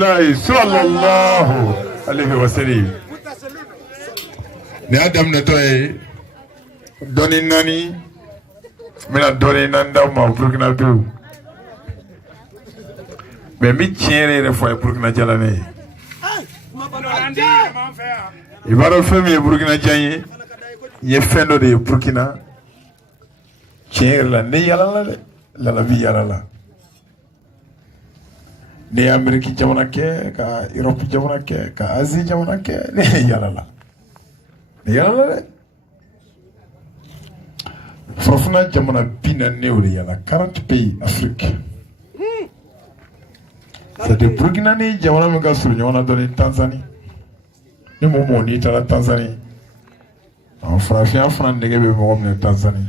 rasulillahi sallallahu alaihi wasallam. Ni Adam ne toye doni nani mina doni nanda ma Burkina Faso. Mais mi tiere re foi Burkina jalane. Il va refaire mes Burkina Djanye, il est fin de Burkina. Tiens, la ne yala la vie yala la. Ne Amérique jamana ke, ka Europe jamana ke, ka Asie jamana ke, ne yala la. Ne yala la. Frofna jamana bina neuri yala 40 pays Afrique. C'est de Burkina ni jamana mega sur jamana donné Tanzanie. Ni momo ni tala Tanzanie. En France, en France, nege be mogo mne Tanzanie.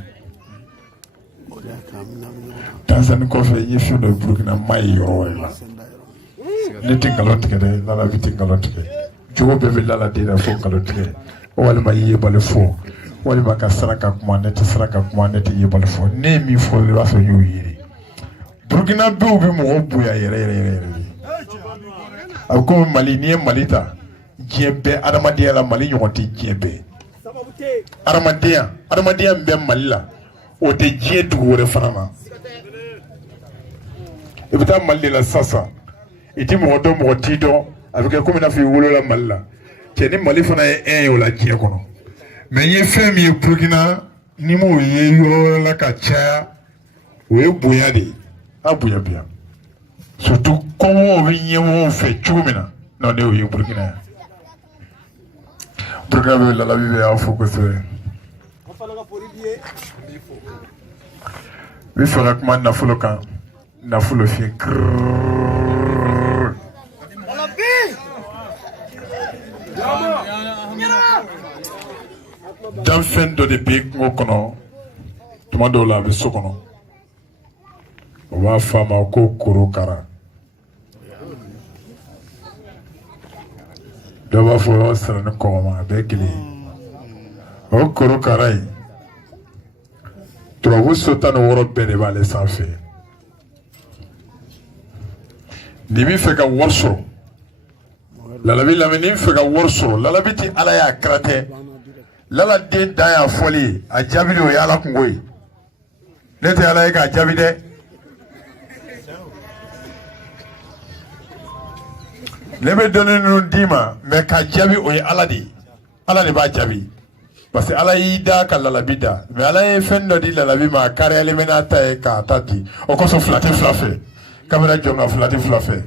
Tanzanie ko fe yefu do Burkina may yoro la. Ne tingalot ke de la viti tingalot ke. Jogo be la de fo kalot ke. Wala ma ye bale fo. Wala ma ka saraka kuma ne te saraka kuma ne te ye bale fo. Ne mi fo le ba so yu yiri. Burkina be obi mogo buya yere. Ako Mali ni Malita. Djembe Adamadia la Mali nyoti djembe. Adamadia mbe Mali la. O te dje duure fanama. Ibita Mali la sasa. Iti modo motido avec comme na fi wolo la Mali la. Tieni Mali fana e o la dje kono. Mais ye femi e Burkina ni mo ye yo la ka cha. We buya de. Abuya bia. Surtout comment venir on fait chumina. Non de o Burkina. Burkina la vie est à focus. Oui, fera comment na fulo kan, na fulo fi. Dans fin de pays kono, tout le monde la be sokono. Wa fama ko kurukara. Daba fo sara ne koma be kili o koro karai trovo sota no woro bene vale sanfe ni mi fe ka worso la la villa ni fe ka worso la la biti ala ya krate la la den da ya foli a jabili o ya la kungoi nete ala ya ka jabide Nebe donné nous dima mais ka jabi o aladi aladi ba jabi parce que ala ida ka la bida mais ala e fendo di la bima kare eliminata e ka tati o ko so flaté flafé kamera jonga flaté flafé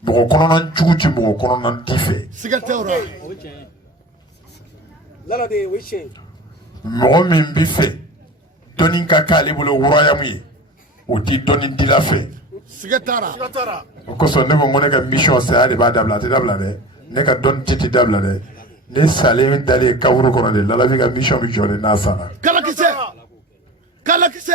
bo ko non chuguchi bo ko non tife sigatewra la de wiche mo min bi fe tonin ka kali bolo royamu o ti tonin di la fe sigatara ko so ne mo ka mission c'est aller ba dabla de ne ka don titi dabla de ne sale dali kawru ko de la vie ka mission bi jole na sana kala kise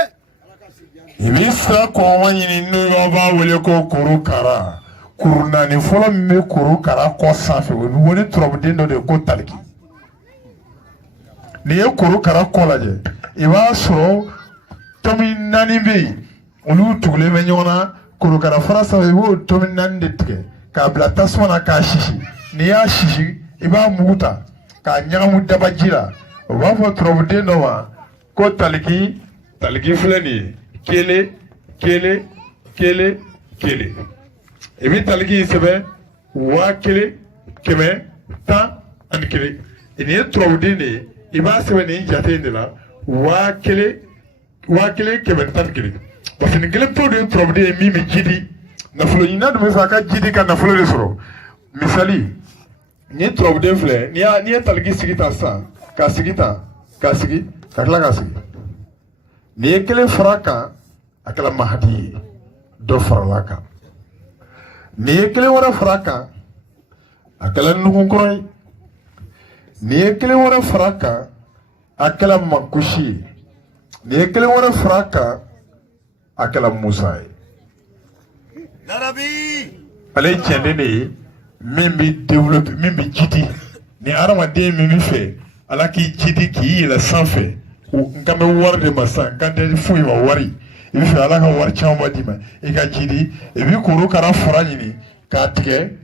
ibi sa ko wani ni no ba wele ko kuru kara kuruna ni folo me kuru kara ko safe woni trob de no de ko talki ni e kuru kara ko laje e ba so tomi nani be olu tugule me nyona kuru kara farasa wo tomi nande tike ka bla taswana ka shishi ni ya shishi iba muta ka nyamu dabajira wa fo trobude no wa ko taliki fulani kele ebi taliki sebe wa kele keme ta an kele ini trobude ne iba sebe ni jate ne la wa kele keme tan kele parce que ngele produit trobude mi jidi na fulo ina do fa ka jidi ka na fulo de soro misali ni trobude fle ni taliki sigita sa ka sigita ka sigi ka kala ka sigi ni ekele fraka akala mahdi do farlaka ni ekele wara fraka akala nukunkoi ni ekele wara fraka akala makushi ni ekele wara fraka akala musai narabi ale tiende ne mimbi développer mimbi jidi ni arama de mimbi fe ala ki jidi ki la sanfe ngame war de masa kande fu wa wari ibi fe ala ka war chamba dima e ka jidi e bi kuru kara fara nyini k'a tigɛ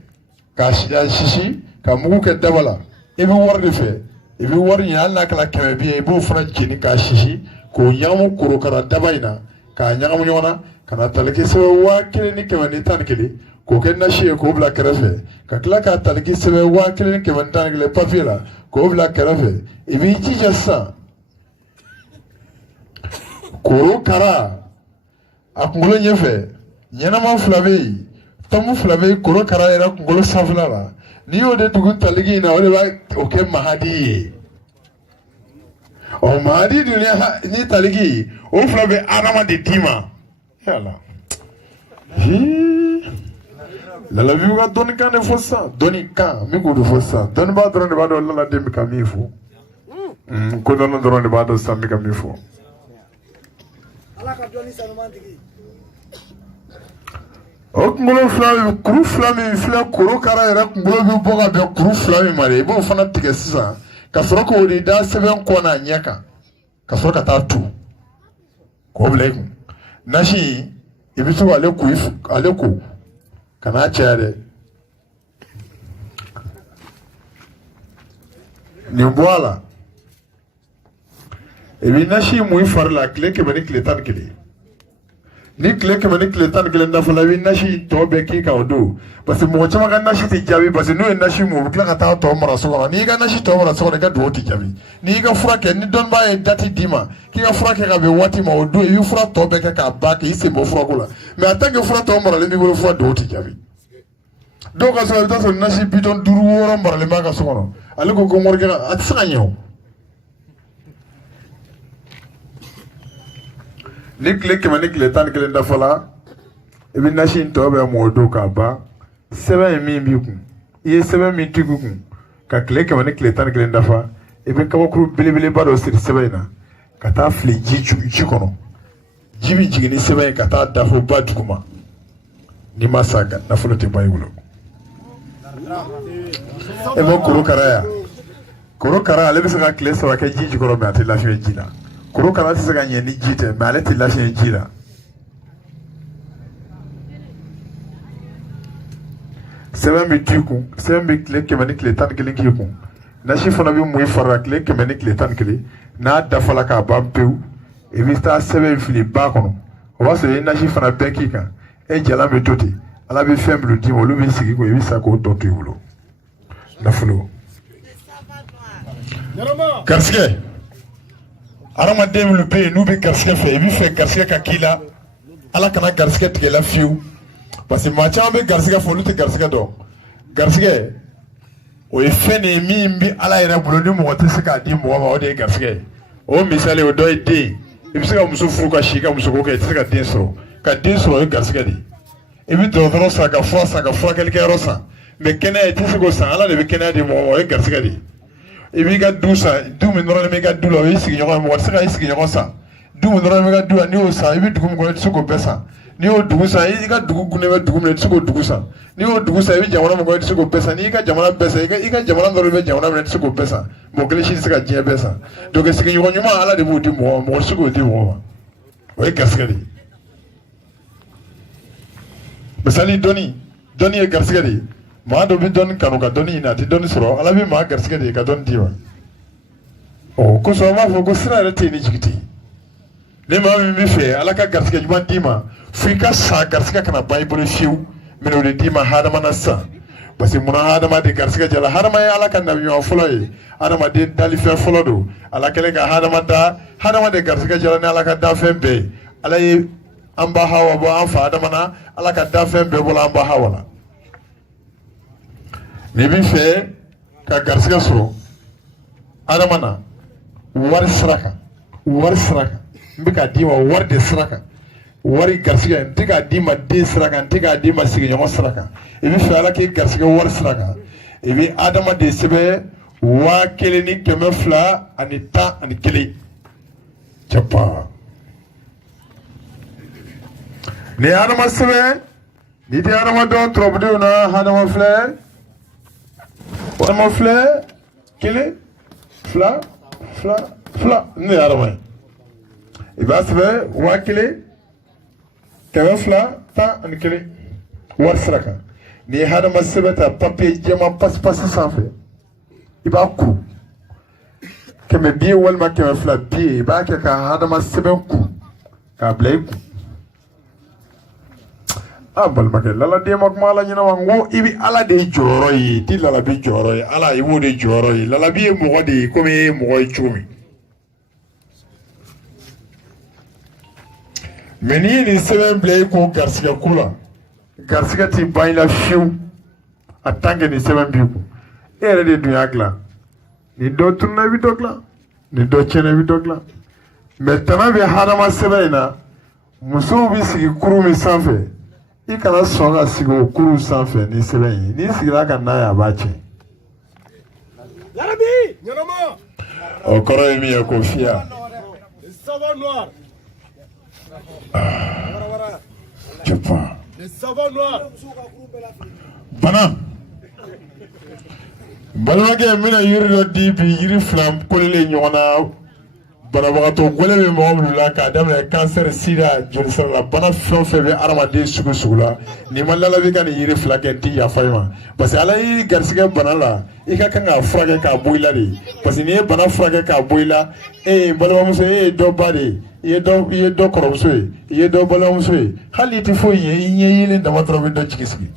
k'a sisi ka mugu kɛ daba la i bɛ wari de fɛ i bɛ wari ɲini hali n'a kɛra 100 bi ye i b'o fana jeni k'a sisi k'o ɲagamu korokara daba in na k'a ɲagamu ɲɔgɔn na ka na taliki sɛbɛn 1011 k'o kɛ nasi ye k'o bila kɛrɛfɛ ka tila k'a taliki sɛbɛn 1011 papiye la k'o bila kɛrɛfɛ i b'i jija sisan korokara a kunkolo ɲɛfɛ ɲɛnama 2 bɛ yen tɔnmu 2 bɛ yen korokara yɛrɛ kunkolo sanfɛla la n'i y'o de tugu taliki in na o de b'a o kɛ mahadi ye ɔ mahadi dun ni taliki o 2 bɛ adama de d'i ma yala lalabiw ka dɔnnikan de fɔ sisan dɔnnikan min k'o de fɔ sisan dɔnnibaa dɔrɔn de b'a dɔn laladen bɛ ka min fɔ kodɔnna dɔrɔn de b'a dɔn sisan bɛ ka min fɔ o kunkolo 2 kuru 2 min filɛ korokara yɛrɛ kunkolo bɛ bɔ ka bɛn kuru 2 min ma de i b'o fana tigɛ sisan ka sɔrɔ k'o de da sɛbɛn kɔ n'a ɲɛ kan ka sɔrɔ ka taa tu k'o bila i kun nasi i bɛ se k'ale ko ka n'a caya dɛ nin bɔ a la i bɛ nasi mun i fari la tile 100 ni tile 11 ni tile 100 ni tile 11 dafa la i bɛ nasi tɔ bɛɛ k'i kan o don parce que mɔgɔ caman ka nasi tɛ jaabi parce que n'o ye nasi mun u bɛ tila ka taa tɔ mara so kɔnɔ n'i ka nasi tɔ mara so kɔnɔ i ka dugawu tɛ jaabi n'i ka fura kɛ ni dɔnnibaa ye dati d'i ma k'i ka fura kɛ ka bɛn waati ma o don i bɛ fura tɔ bɛɛ kɛ k'a ban k'i sen bɔ furako la mais en tant que fura tɔ maralen b'i bolo fura dugawu tɛ jaabi dɔw ka so i bɛ taa sɔrɔ nasi bidɔn 5 6 maralen b'a ka so kɔnɔ ale ko morikɛ a tɛ se ka ɲɛ o ni tile 100 ni tile 11 dafa la i bɛ nasi in tɔ bɛɛ mɔ o don k'a ban sɛbɛn ye min b'i kun i ye sɛbɛn min tigi kun ka tile 100 ni tile 11 dafa i bɛ kabakuru belebeleba dɔ siri sɛbɛn in na ka taa fili ji kɔnɔ ji bɛ jigin ni sɛbɛn ye ka taa da fo ba duguma n'i ma sa nafolo tɛ ban i bolo e ma korokara yan korokara ale bɛ se ka tile 3 kɛ ji jukɔrɔ mais a tɛ lafiya ji la korokara tɛ se ka ɲɛ ni ji tɛ mais ale tɛ lafiya ji la sɛbɛn bɛ t'i kun sɛbɛn bɛ tile 100 ni tile 11 k'i kun nasi fana bɛ mun i fari la tile 100 ni tile 11 n'a dafala k'a ban pewu i bɛ taa sɛbɛn fili ba kɔnɔ o b'a sɔrɔ i ye nasi fana bɛɛ k'i kan e jalan bɛ to ten ala bɛ fɛn minnu d'i ma olu bɛ sigi ko i bɛ sa k'o tɔ to i bolo nafolo garisigɛ adamaden minnu bɛ yen n'u bɛ garisigɛ fɛ i bɛ fɛ garisigɛ ka k'i la ala kana garisigɛ tigɛ la fiyewu parce que maa caman bɛ garisigɛ fɔ olu tɛ garisigɛ dɔn garisigɛ o ye fɛn de ye min bɛ ala yɛrɛ bolo ni mɔgɔ tɛ se k'a di mɔgɔ ma o de ye garisigɛ ye o misali o dɔ ye den i bɛ se ka muso furu ka si ka musoko kɛ i tɛ se ka den sɔrɔ ka den sɔrɔ o ye garisigɛ de ye i bɛ dɔgɔtɔrɔ san ka fura san ka furakɛlikɛyɔrɔ san mais kɛnɛya i tɛ se k'o san ala de bɛ kɛnɛya di mɔgɔ ma o ye garisigɛ de ye i b'i ka du san du min nɔrɔlen bɛ i ka du la o y'i sigiɲɔgɔn ye mɔgɔ tɛ se ka i sigiɲɔgɔn san du min nɔrɔlen bɛ i ka du la n'i y'o san i bɛ dugu min kɔnɔ i tɛ se k'o bɛɛ san n'i y'o dugu san i ka dugu gunnen bɛ dugu min na i tɛ se k'o dugu san n'i y'o dugu san i bɛ jamana min kɔnɔ i tɛ se k'o bɛɛ san n'i ka jamana bɛɛ san i ka jamana dɔ bɛ jamana min na i tɛ se k'o bɛɛ san mɔgɔ kelen si tɛ se ka diɲɛ bɛɛ san donc sigiɲɔgɔn ɲuman ala de b'o di mɔgɔ ma mɔgɔ tɛ se k'o di mɔgɔ ma o ye garisigɛ de ye misali dɔnni ye garisigɛ de ye maa dɔ bɛ dɔnni kanu ka dɔnni ɲini a tɛ dɔnni sɔrɔ ala bɛ maa garisigɛ de ye ka dɔnni d'i ma ɔ kosɔn an b'a fɔ ko sira yɛrɛ tɛ yen ni jigi tɛ yen ni maa min bɛ fɛ ala ka garisigɛ ɲuman d'i ma fo i ka sa garisigɛ kana ban i bolo fiyewu minɛ o de d'i ma hadama na sisan parce que munna hadama de garisigɛ jala hadama ye ala ka nabiɲuman fɔlɔ ye hadamaden dalifɛn fɔlɔ don ala kɛlen ka hadama da hadama de garisigɛ jala ni ala ka dafɛn bɛɛ ye ala ye an ba hawa bɔ an fa hadama na ala ka dafɛn bɛɛ bɔra an ba hawa la n'i bɛ fɛ ka garisigɛ sɔrɔ hadama na wari sira kan n bɛ k'a d'i ma wari de sira kan wari garisigɛ n tɛ k'a d'i ma den sira kan n tɛ k'a d'i ma sigiɲɔgɔn sira kan i bɛ fɛ ala k'i garisigɛ wari sira kan i bɛ adama de sɛbɛn 1211 cɛpa ni ye adama sɛbɛn n'i tɛ adama dɔn turabudenw na adama filɛ 1 2 ne ye adama ye i b'a sɛbɛn 1000 111 wari sira kan ni hadama sɛbɛn ta papiye jɛman pasipasi sanfɛ i b'a ku 200 walima 200 bi i b'a kɛ ka hadama sɛbɛn ku k'a bila i kun balimakɛ laladen ma kuma ala ɲɛna wa n ko i bɛ ala de jɔyɔrɔ ye i tɛ lalabi jɔyɔrɔ ye ala i b'o de jɔyɔrɔ ye lalabi ye mɔgɔ de ye komi e ye mɔgɔ ye cogo min mɛ n'i ye nin sɛbɛn bila i kun garisigɛ ko la garisigɛ tɛ ban i la fiyewu a tant que nin sɛbɛn b'i kun e yɛrɛ de dun y'a dilan ni dɔ tununa i bɛ dɔ dilan ni dɔ tiɲɛna i bɛ dɔ dilan mɛ tana bɛ hadama sɛbɛn in na musow bɛ sigi kurun min sanfɛ i kana sɔn ka sigi o kurun sanfɛ ni sɛbɛn ye n'i sigira ka n'a ye a b'a tiɲɛ o kɔrɔ ye min ye ko fiya bana balimakɛ n bɛna yiri dɔ di bi yiri fila kolilen ɲɔgɔn na banabagatɔ gɔlɛ bɛ mɔgɔ minnu la k'a daminɛ kansɛri sida jolisira la bana fɛn o fɛn bɛ adamaden sugu sugu la n'i ma lalabi ka nin yiri fila kɛ n tɛ yafa i ma parce que ala y'i garisɛgɛ bana la i ka kan k'a furakɛ k'a bɔ i la de parce que n'i ye bana furakɛ k'a bɔ i la e ye balimamuso e ye dɔ ba de ye i ye dɔ kɔrɔmuso ye i ye dɔ balimamuso ye hali i tɛ foyi ye i ɲɛ yelen dama dɔrɔn bɛ dɔ jigi sigi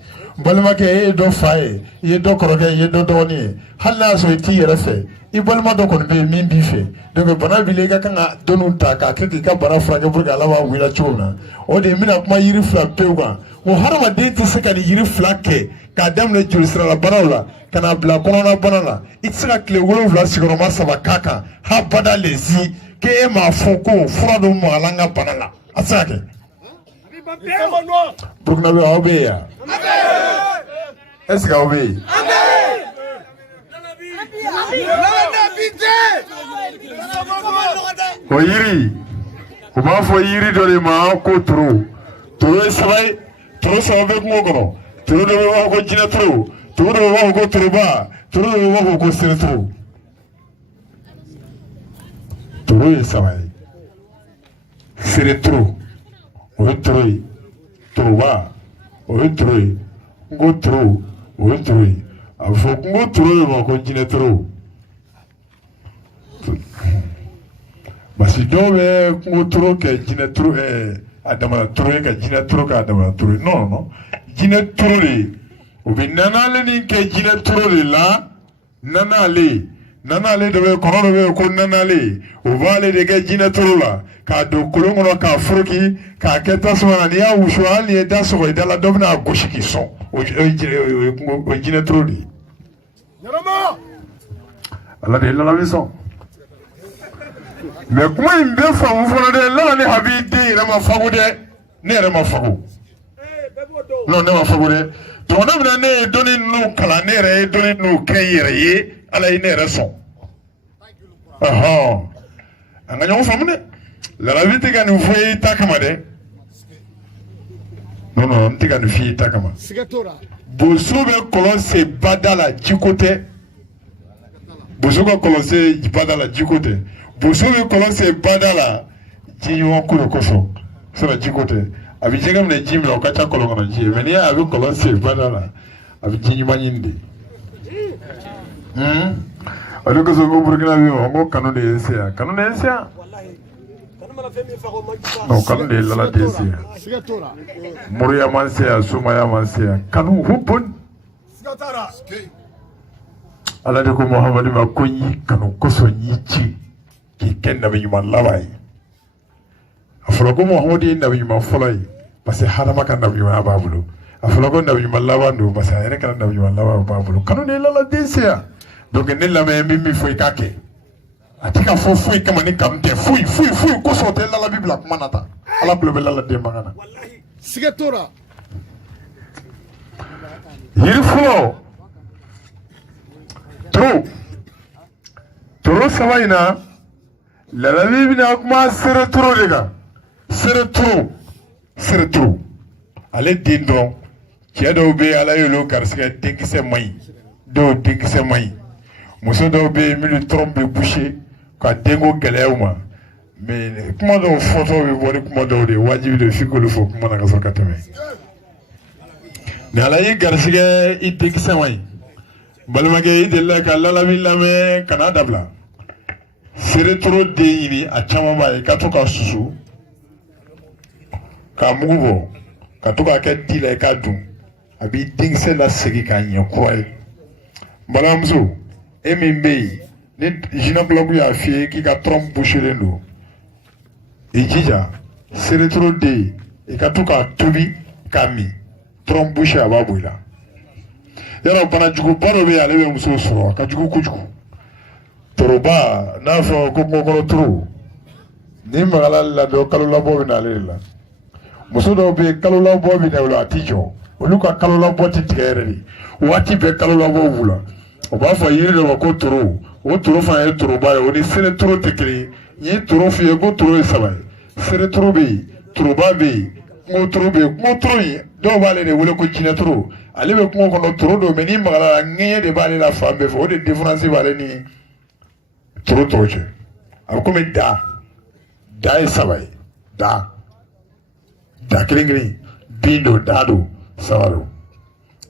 balimakɛ e ye dɔ fa ye i ye dɔ kɔrɔkɛ i ye dɔ dɔgɔnin ye hali n'a y'a sɔrɔ i t'i yɛrɛ fɛ i balima dɔ kɔni bɛ yen min b'i fɛ donc bana b'i la i ka kan ka dɔnniw ta k'a kɛ k'i ka bana furakɛ pour que ala b'a wuli cogo min na o de ye n bɛna kuma yiri fila pewu kan o hadamaden tɛ se ka nin yiri fila kɛ k'a daminɛ jolisirala banaw la ka n'a bila kɔnɔna bana la i tɛ se ka tile 7 sigiyɔrɔma 3 k'a kan habada lezi k'e m'a fɔ ko fura dɔ magala n ka bana la a tɛ se ka kɛ burukina bɛ aw bɛ yen yan est ce que aw bɛ yen o yiri u b'a fɔ yiri dɔ de ma ko toro toro ye saba ye toro saba bɛ kungo kɔnɔ toro dɔ bɛ b'a fɔ ko jinɛ toro toro dɔ bɛ b'a fɔ ko toroba toro dɔ bɛ b'a fɔ ko sere toro toro ye saba ye sere toro o ye toro ye toroba o ye toro ye kungo toro o ye toro ye a bɛ fɔ kungo toro de ma ko jinɛ toro parce que dɔw bɛ kungo toro kɛ jinɛ toro a damana toro ye ka jinɛ toro k'a damana toro ye non non jinɛ toro de o bɛ nanale nin kɛ jinɛ toro de la nanale dɔ bɛ kɔnɔ dɔ bɛ yen ko nanale o b'ale de kɛ jinɛ toro la k'a don kolon kɔnɔ k'a foroki k'a kɛ tasuma na n'i y'a wusu hali n'i ye da sɔgɔ i da la dɔ bɛna a gosi k'i sɔn o ye jinɛ toro de ye ala de ye lala bɛ sɔn mais kuma in bɛ faamu fana dɛ lala ni habi den yɛrɛ ma fago dɛ ne yɛrɛ ma fago non ne ma fago dɛ donc ne bɛna ne ye dɔnni ninnu kalan ne yɛrɛ ye dɔnni ninnu kɛ n yɛrɛ ye ala ye ne yɛrɛ sɔn ɔhɔn an ka ɲɔgɔn faamu dɛ lalabi tɛ ka nin fɔ i ta kama dɛ non non n tɛ ka nin fɔ i ta kama boso bɛ kɔlɔn sen bada la jiko tɛ boso ka kɔlɔn sen bada la jiko tɛ boso bɛ kɔlɔn sen bada la ji ɲɔgɔn ko de kosɔn sɔrɔ jiko tɛ a bɛ jɛgɛ minɛ ji minɛ o ka ca kɔlɔn kɔnɔ ji ye mais n'i y'a ye a bɛ kɔlɔn sen bada la a bɛ ji ɲuman ɲini de o de kosɔn ko burukina bɛ yen ko kanu de ye n se yan kanu de ye n se yan non kanu de ye lala de ye se yan moriya man se yan sumaya man se yan kanu hubun ala de ko muhamadu ma ko n y'i kanu kosɔn n y'i ci k'i kɛ nabi ɲuman laban ye a fɔra ko muhamadu ye nabi ɲuman fɔlɔ ye parce que hadama ka nabi ɲumanya b'a bolo a fɔra ko nabi ɲuman laban don parce que a yɛrɛ kɛra nabi ɲuman laban b'a bolo kanu de ye lala den se yan donc ne lamɛn n bɛ min fɔ i k'a kɛ a tɛ ka fɔ foyi kama ni kanu tɛ foyi kosɔn o tɛ lala bi bila kuma na tan ala tulo bɛ lala den mankan na siga t'o la yiri fɔlɔ toro saba in na lalabi bɛna kuma sere toro de kan sere toro ale den dɔrɔn cɛ dɔw bɛ yen ala y'olu garisɛgɛ denkisɛ man ɲi dɔw denkisɛ man ɲi muso dɔw bɛ yen minnu tɔrɔn bɛ boucher ka denko gɛlɛyaw ma mais kuma dɔw fɔtɔ bɛ bɔ ni kuma dɔw de ye wajibi de f'i k'olu fɔ kuma na ka sɔrɔ ka tɛmɛ ni ala ye garisɛgɛ i denkisɛ ma ye balimakɛ i delila ka lalabi lamɛn kana dabila seretoro den ɲini a caman b'a ye ka to ka susu k'a mugu bɔ ka to k'a kɛ di la i k'a dun a b'i denkisɛ lasegin k'a ɲɛ kura ye balimamuso e min bɛ yen ni gynécologue y'a f'i ye k'i ka trompe boucheren don i jija seretoro den i ka to k'a tobi k'a min trompe bouchée a b'a bɔ i la yɔrɔ banajuguba dɔ bɛ yen ale bɛ muso sɔrɔ a ka jugu kojugu toroba n'a fɔ ko kungokɔnɔ toro ni magala la dɔ kalo labɔ bɛ na ale de la muso dɔw bɛ yen kalo labɔ bɛ na o la a ti jɔ olu ka kalo labɔ tɛ tigɛ yɛrɛ de waati bɛɛ kalo labɔ b'u la o b'a fɔ yiri dɔ ma ko toro o toro fana ye toroba ye o ni sere toro tɛ kelen ye n ye toro f'i ye ko toro ye saba ye sere toro bɛ yen toroba bɛ yen kungo toro bɛ yen kungo toro in dɔw b'ale de wele ko jinɛ toro ale bɛ kungo kɔnɔ toro don mɛ ni magala la ŋɛɲɛ de b'ale la fan bɛɛ fɛ o de différence b'ale ni toro tɔw cɛ a bɛ komi da ye saba ye da kelen kelen bin don da don saba don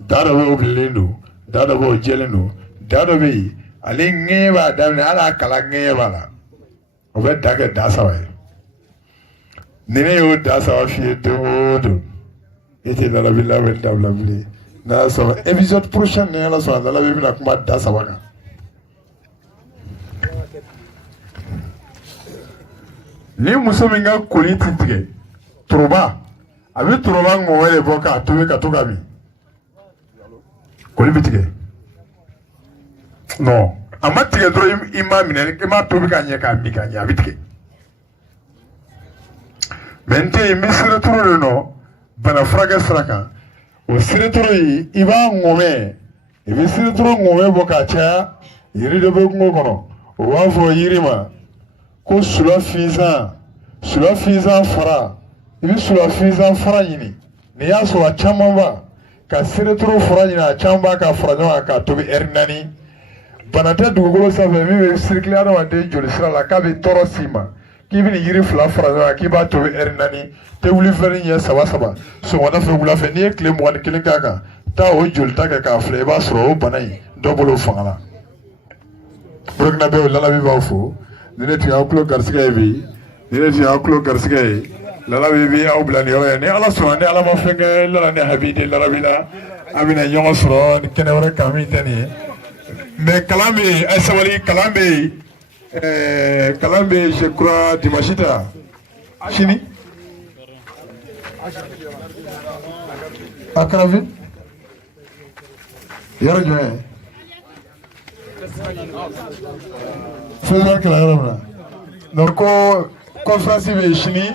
da dɔ bɛ o bilennen don da dɔ bɛ o jɛlen don da dɔ bɛ yen ale ŋɛɲɛ b'a daminɛ hali a kala ŋɛɲɛ b'a la o bɛ da kɛ da saba ye ni ne y'o da saba f'i ye don o don e tɛ lalabi labɛn dabila bilen n'a y'a sɔrɔ épisode prochaine ni ala sɔnna lalabi bɛna kuma da saba kan ni muso min ka koli ti tigɛ toroba a bɛ toroba ŋɔmɛ de bɔ k'a tobi ka to ka min koli bɛ tigɛ non a ma tigɛ dɔrɔn i m'a minɛ i m'a tobi ka ɲɛ k'a min ka ɲɛ a bɛ tigɛ mɛ n tɛ yen n bɛ seretoro de nɔ bana furakɛ sira kan o seretoro in i b'a ŋɔmɛ i bɛ seretoro ŋɔmɛ bɔ k'a caya yiri dɔ bɛ kungo kɔnɔ o b'a fɔ yiri ma ko sulafinzan fara i bɛ sulafinzan fara ɲini n'i y'a sɔrɔ a caman b'a ka seretoro fara ɲini a caman b'a ka fara ɲɔgɔn kan k'a tobi ɛri 4 bana tɛ dugukolo sanfɛ min bɛ sirikile adamaden jolisira la k'a bɛ tɔɔrɔ s'i ma k'i bɛ nin yiri 2 fara ɲɔgɔn kan k'i b'a tobi ɛri 4 tɛ wuli fɛn ɲɛ 3 sɔgɔmada fɛ wula fɛ n'i ye tile 21 k'a kan taa o jolita kɛ k'a filɛ i b'a sɔrɔ o bana in dɔ bolo fanga la burukina bɛ o lalabi b'aw fo ni ne tun y'aw tulo garisɛgɛ ye bi ni ne tun y'aw tulo garisɛgɛ ye lalabi bɛ aw bila nin yɔrɔ ye ni ala sɔnna ni ala ma fɛn kɛ lala ni habide lalabi la a bɛna ɲɔgɔn sɔrɔ ni kɛnɛ wɛrɛ kan min tɛ nin ye mɛ kalan bɛ yen a sabali kalan bɛ yen je crois dimanche ta sini a kɛra fi yɔrɔ jumɛn festival kɛla yɔrɔ min na donc ko conférence bɛ yen sini